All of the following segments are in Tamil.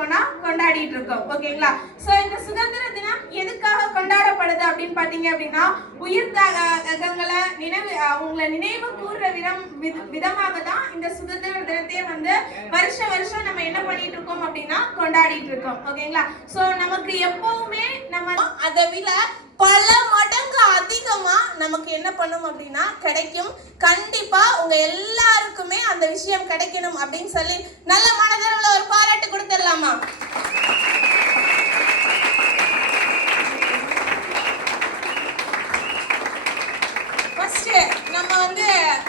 இருக்கோம்னா கொண்டாடிட்டு இருக்கோம். ஓகேங்களா? சோ இந்த சுதந்திர தினம் எதுக்காக கொண்டாடப்படுது அப்படின்னு பாத்தீங்க அப்படின்னா, உயிர் தியாகங்களை அவங்களை நினைவு கூறுற விதமாக தான் இந்த சுதந்திர தினத்தையே வந்து வருஷம் நம்ம என்ன பண்ணிட்டு இருக்கோம் அப்படின்னா கொண்டாடிட்டு இருக்கோம். ஓகேங்களா? சோ நமக்கு எப்பவுமே நம்ம அதை விட பல மடங்கு அதிகமா நமக்கு என்ன பண்ணும் அப்படின்னா கிடைக்கும். கண்டிப்பா உங்க எல்லாருக்குமே அந்த விஷயம் கிடைக்கணும் அப்படின்னு சொல்லி நல்ல மனதளவுல ஒரு பாராட்டு கொடுத்துடலாமா?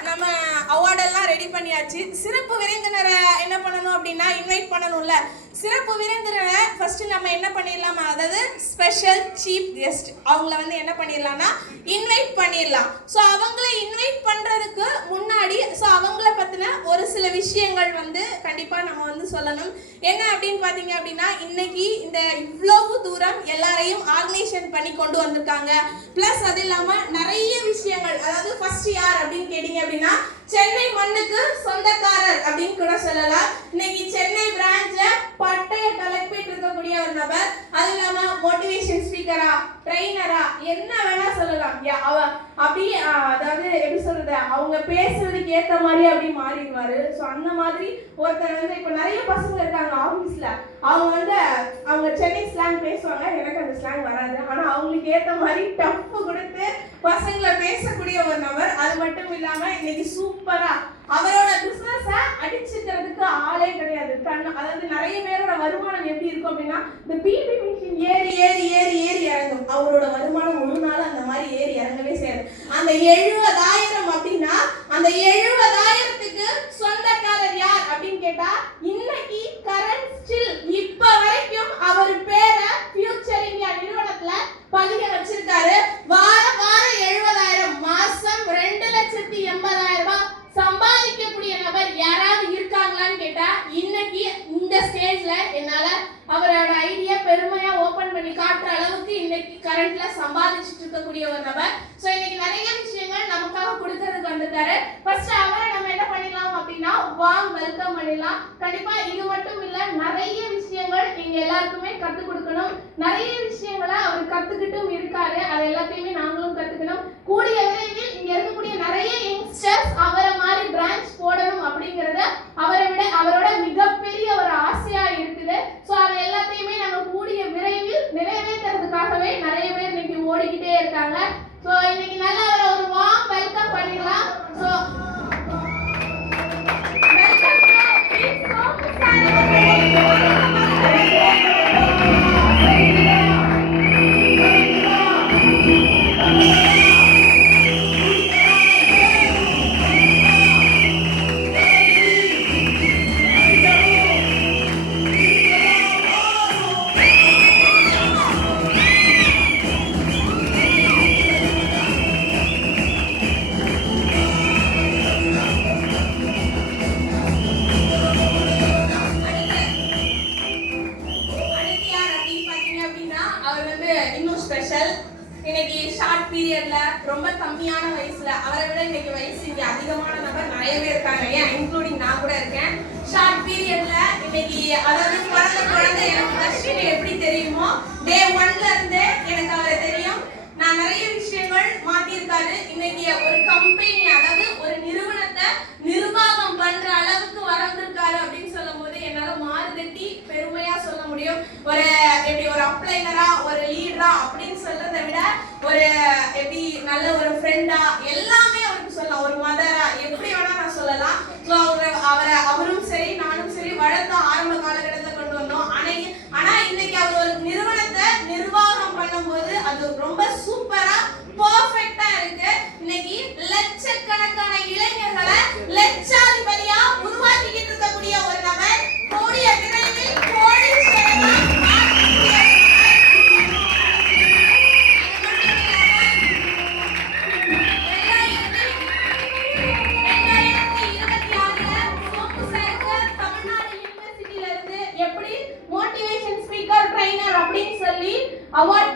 நம்ம அவார்டெல்லாம் ரெடி பண்ணியாச்சு. சிறப்பு விருந்தினரை என்ன பண்ணணும் அப்படின்னா இன்வைட் பண்ணணும்ல. சிறப்பு விருந்தினரை ஃபர்ஸ்ட் நம்ம என்ன பண்ணிடலாம், அதாவது ஸ்பெஷல் சீஃப் கெஸ்ட் அவங்கள வந்து என்ன பண்ணிடலாம்னா இன்வைட் பண்ணிடலாம். ஸோ அவங்கள இன்வைட் பண்றதுக்கு முன்னாடி அவங்கள பத்தின ஒரு சில விஷயங்கள் வந்து கண்டிப்பா நம்ம வந்து சொல்லணும். என்ன அப்படின்னு பாத்தீங்க அப்படின்னா, இன்னைக்கு இந்த இவ்வளவு தூரம் எல்லாரையும் ஆர்கனைசேஷன் பண்ணி கொண்டு வந்திருக்காங்க. பிளஸ் அது இல்லாம நிறைய விஷயங்கள், அதாவது ஃபர்ஸ்ட் யார் அப்படின்னு கேட்டீங்க அப்படின்னா சென்னை மண்ணுக்கு சொந்தக்காரர் அப்படின்னு கூட சொல்லலாம். இன்னைக்கு சென்னை பிரான்ச்ச பட்டைய கலெக்ட் இருக்கக்கூடிய ஒரு நபர். அது இல்லாம மோட்டிவேஷன் ஸ்பீக்கரா, ட்ரெயினரா, என்ன வேணா சொல்லலாம். அப்படியே அதாவது எப்படி சொல்றது, அவங்க பேசுறதுக்கு ஏத்த மாதிரி அப்படி மாறிடுவாரு. ஸோ அந்த மாதிரி ஒருத்தர் வந்து இப்ப நிறைய பசங்க இருக்காங்க ஆபீஸ்ல, அவங்க வந்து அவங்க சென்னை ஸ்லாங் பேசுவாங்க. எனக்கு அந்த ஸ்லாங் வராது. ஆனா அவங்களுக்கு ஏத்த மாதிரி டஃப் கொடுத்து பசங்களை பேசக்கூடிய ஒரு நபர். அது மட்டும் இல்லாம இன்னைக்கு சூப்பரா அவரோட பிசினஸ அடிச்சுக்கிறதுக்கு ஆளே கிடையாது. அதாவது நிறைய பேரோட வருமானம் எப்படி இருக்கும் அப்படின்னா, இந்த பிபி மிஷின் ஏறி ஏறி ஏறி ஏறி இறங்கும். அவரோட வருமானம் ஒரு நாள் அந்த மாதிரி ஏறி இறங்கவே செய்யாது. அந்த 70,000 அப்படின்னா அந்த 70,000க்கு சொந்தக்காரர் யார் அப்படின்னு கேட்டா, இன்னைக்கு கரண்ட் ஸ்டில் இப்ப வரைக்கும் அவர் பேரை ஃபியூச்சர் இந்தியா நிறுவனத்துல பதிய வச்சிருக்காரு. வாரம் 70,000, மாசம் 2,80,000 ரூபாய் சம்பாதிக்கக்கூடிய நபர் யாராவது இருக்காங்களான்னு கேட்டா, இன்னைக்கு இந்த ஸ்டேஜ்ல என்னால அவரோட ஐடியா பெருமையா ஓபன் பண்ணி காட்டுற அளவுக்கு இன்னைக்கு கரண்ட்ல சம்பாதிச்சுட்டு இருக்கக்கூடிய ஒரு நபர். சோ இன்னைக்கு நிறைய விஷயங்கள் நமக்காக கொடுக்கறதுக்கு வந்திருக்காரு. ஃபர்ஸ்ட் அவரை நம்ம என்ன பண்ணிடலாம் அப்படின்னா வார்ம் வெல்கம் பண்ணிடலாம். கண்டிப்பா இது மட்டும் இல்ல, நிறைய விஷயங்கள் இங்க எல்லாருக்குமே கத்து கொடுக்கணும். நிறைய விஷயங்களை அவர் கத்துக்கிட்டும் இருக்காரு. அது எல்லாத்தையுமே நாங்களும் கத்துக்கணும். கூடிய விரைவில் இங்க இருக்கக்கூடிய நிறைய யங்ஸ்டர்ஸ் அவரை மாதிரி பிரான்ச் போடணும் அப்படிங்கறது அவரோட மிகப்பெரிய ஒரு ஆசையா இருக்குது. சோ அது எல்லாத்தையுமே நம்ம கூடிய விரைவில் நிறைவேற்றுறதுக்காகவே நிறைய பேர் இன்னைக்கு ஓடிக்கிட்டே இருக்காங்க. சோ இன்னைக்கு நல்லா ஒரு வார்ம் வெல்கம் பண்ணிடலாம். சோ வெல்கம் இன்னைக்கு ஷார்ட் பீரியட்ல ரொம்ப கம்மியான வயசுல, அவரை விட இன்னைக்கு வயசு இங்க அதிகமான நபர் நிறைய பேர் இருக்காங்க, ஏன் இன்க்ளூடிங் நான் கூட இருக்கேன். ஷார்ட் பீரியட்ல இன்னைக்கு அதாவது குழந்தை எனக்கு தர்ஷினி எப்படி தெரியுமோ, டே 1ல இருந்து எனக்கு அவரை தெரியும். நான் நிறைய விஷயங்கள் மாத்திருக்காரு. இன்னைக்கு ஒரு கம்பெனி, அதாவது ஒரு நிறுவனத்தை நிர்வாகம் பண்ற அளவுக்கு வளர்ந்திருக்காரு அப்படின்னு சொல்லும் போது என்னால மாறுதட்டி பெருமையா சொல்ல முடியும். ஒரு எப்படி ஒரு அப்ளைனரா, ஒரு லீடரா அப்படின்னு சொல்றதை விட ஒரு எப்படி நல்ல ஒரு ஃப்ரெண்டா எல்லாமே அவருக்கு சொல்லலாம். ஒரு மதரா எப்படி வேணா நான் சொல்லலாம். ஸோ அவரும் சரி நானும் சரி வளர்த்த ஆரம்ப காலகட்டத்தை கொண்டு வந்தோம். ஆனா இன்னைக்கு அவர் ஒரு நிறுவனத்தை நிர்வாகம் பண்ணும்போது அது ரொம்ப சூப்பரா பெர்ஃபெக்ட்டா இருக்கு. இன்னைக்கு லட்சக்கணக்கான இளைஞர்களை லட்சாதிபதியா உருவாக்கிட்டு இருக்கக்கூடிய ஒரு நபர். கூடிய விரைவில் கோடீஸ்வரனா அவார்ட்